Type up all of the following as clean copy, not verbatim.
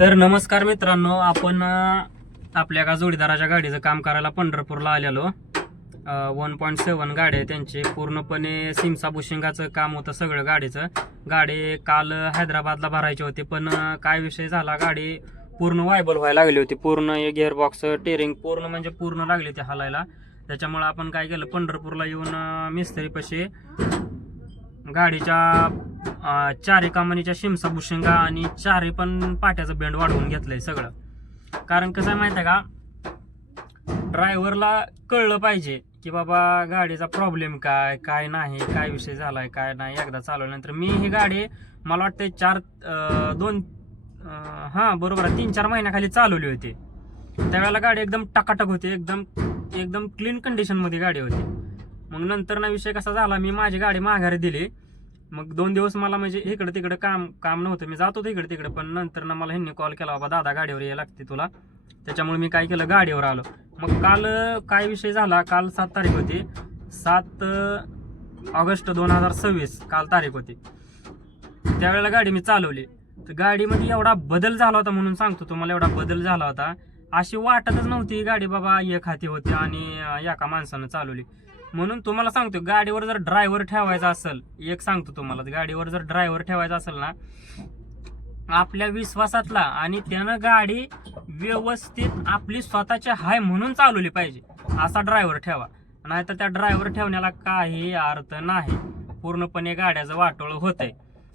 तर नमस्कार मित्रांनो, आपण आपल्या एका जोडीदाराच्या गाडीचं काम करायला पंढरपूरला आलेलो. 1.7 गाडी आहे त्यांची. पूर्णपणे सिमसा बुशिंगाचं काम होतं सगळं गाडीचं. गाडी काल हैदराबादला भरायची होती, पण काय विषय झाला, गाडी पूर्ण वायबल व्हायला लागली होती. पूर्ण गिअरबॉक्स टेरिंग पूर्ण म्हणजे पूर्ण लागली होती हालायला. त्याच्यामुळे आपण काय केलं, पंढरपूरला येऊन मिस्त्रीपाशी गाडीच्या चारी कमानीच्या शिमसा बुशिंगा आणि चारी पण पाट्याचं बेंड वाढवून घेतलंय सगळं. कारण कसं आहे माहिती आहे का, ड्रायव्हरला कळलं पाहिजे की बाबा गाडीचा प्रॉब्लेम काय काय नाही, काय विषय झालाय काय नाही. एकदा चालवल्यानंतर मी ही गाडी मला वाटतं 3-4 महिन्याखाली चालवली होती. त्यावेळेला गाडी एकदम टकाटक होती, एकदम क्लीन कंडिशनमध्ये गाडी होती. मग नंतर ना विषय कसा झाला, मी माझी गाडी माघारी दिली. मग 2 दिवस मला म्हणजे इकडे तिकडे काम नव्हतं, मी जात होतो इकडे तिकडे. पण नंतर ना मला ह्यांनी कॉल केला, बाबा दादा गाडीवर यायला लागते तुला. त्याच्यामुळे मी काय केलं, गाडीवर आलो. मग काल काय विषय झाला, काल 7 तारीख होती, 7 ऑगस्ट 2026 काल तारीख होती. त्यावेळेला गाडी मी चालवली. तर गाडीमध्ये एवढा बदल झाला होता, म्हणून सांगतो तुम्हाला, एवढा बदल झाला होता. अशी वाटतच नव्हती गाडी बाबा एक हाती होती आणि एका माणसानं चालवली. म्हणून तुम्हाला सांगतो, गाडीवर जर ड्रायव्हर ठेवायचा असेल, एक सांगतो तुम्हाला, गाडीवर जर ड्रायव्हर ठेवायचा असेल ना, आपल्या विश्वासातला आणि त्यानं गाडी व्यवस्थित आपली स्वतःची हाय म्हणून चालवली पाहिजे असा ड्रायव्हर ठेवा. नाहीतर त्या ड्रायव्हर ठेवण्याला काही अर्थ नाही. पूर्णपणे गाड्याचं वाटोळ होतंय.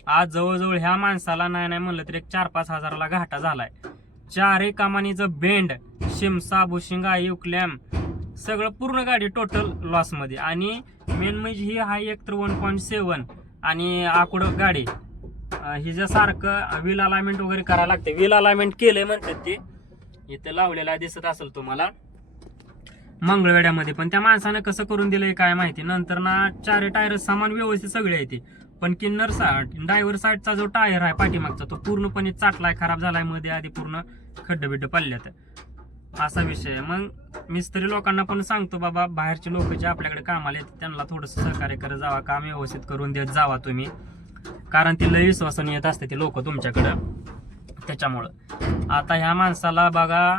आज जवळजवळ ह्या माणसाला नाही म्हणलं तर 4-5 हजाराला घाटा झालाय. चारही कमानीचं बेंड, शिमसा बुशिंगा युक्लॅम सगळं पूर्ण गाडी टोटल लॉसमध्ये. आणि मेन म्हणजे ही हाय एक तर 1.7 आणि आकुडं गाडी हिच्यासारखं व्हील अलाइनमेंट वगैरे करायला लागते. व्हील अलाइनमेंट केलंय म्हणतात ते, इथं लावलेला दिसत असेल तुम्हाला मंगळवेड्यामध्ये. पण त्या माणसानं कसं करून दिलंय काय माहिती. नंतर ना 4 टायर सामान व्यवस्थित सगळे येते, पण किन्नर ड्रायव्हर साईडचा जो टायर आहे पाठीमागचा तो पूर्णपणे चाटलाय, खराब झालाय. मध्ये आधी पूर्ण खड्डे पडल्यात, असा विषय. मग मिस्त्री लोकांना पण सांगतो, बाबा बाहेरचे लोक जे आपल्याकडे कामाला येतात त्यांना थोडंसं सहकार्य करत जावा, काम व्यवस्थित करून देत जावा तुम्ही. कारण ती लई विश्वासाने येत असते ते लोक तुमच्याकडं. त्याच्यामुळं आता ह्या माणसाला बघा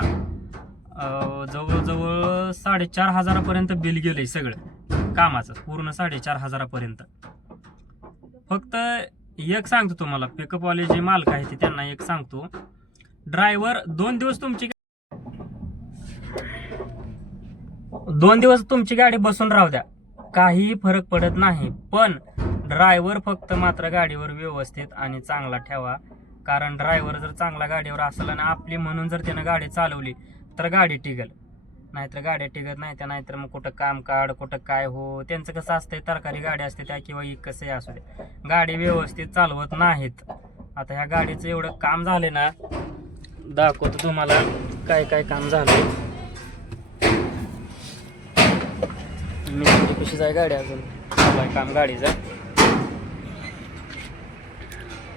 जवळजवळ 4,500 बिल गेलंय सगळं कामाचं, पूर्ण 4,500. फक्त एक सांगतो तुम्हाला, पिकअपवाले जे मालक आहेत ते त्यांना एक सांगतो, ड्रायव्हर 2 दिवस तुमची गाडी बसून राहू द्या, काही फरक पडत नाही. पण ड्रायव्हर फक्त मात्र गाडीवर व्यवस्थित आणि चांगला ठेवा. कारण ड्रायव्हर जर चांगला गाडीवर असेल आणि आपली म्हणून जर त्यानं गाडी चालवली तर गाडी टिकल, नाहीतर गाडी टिकत नाही. त्या नाहीतर मग कुठं काम काढ, कुठं काय हो. त्यांचं कसं असतंय, तरकारी गाडी असते त्या किंवा कसंही असू दे, गाडी व्यवस्थित चालवत नाहीत. आता ह्या गाडीचं एवढं काम झाले ना, दाखवतो तुम्हाला काय काय काम झालं. मी कशी जाय गाडी अजून काम गाडीचं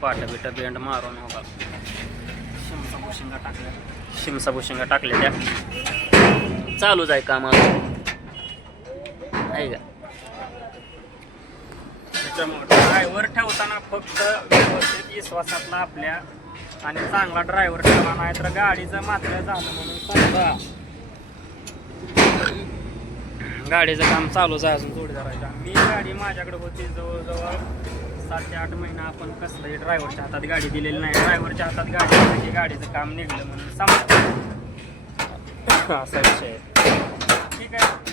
पाटा बेंड मारून होगा. शिमसा बुशिंगा टाकल्या त्या चालू जाय काम अजून आहे का. त्याच्यामुळे ड्रायव्हर ठेवताना फक्त व्यवस्थित विश्वासातला आपल्या आणि चांगला ड्रायव्हर ठेवा, नाही तर गाडीचं मात्र झालं म्हणून समजा गाडीचं काम चालूच आहे अजून जोडीदाराच्या. मी गाडी माझ्याकडे होती जवळजवळ 7 ते 8 महिना. आपण कसलंही ड्रायव्हरच्या हातात गाडी दिलेली नाही. ड्रायव्हरच्या हातात गाडी म्हणजे गाडीचं काम निघलं म्हणून समजा, असा विषय आहे. ठीक आहे.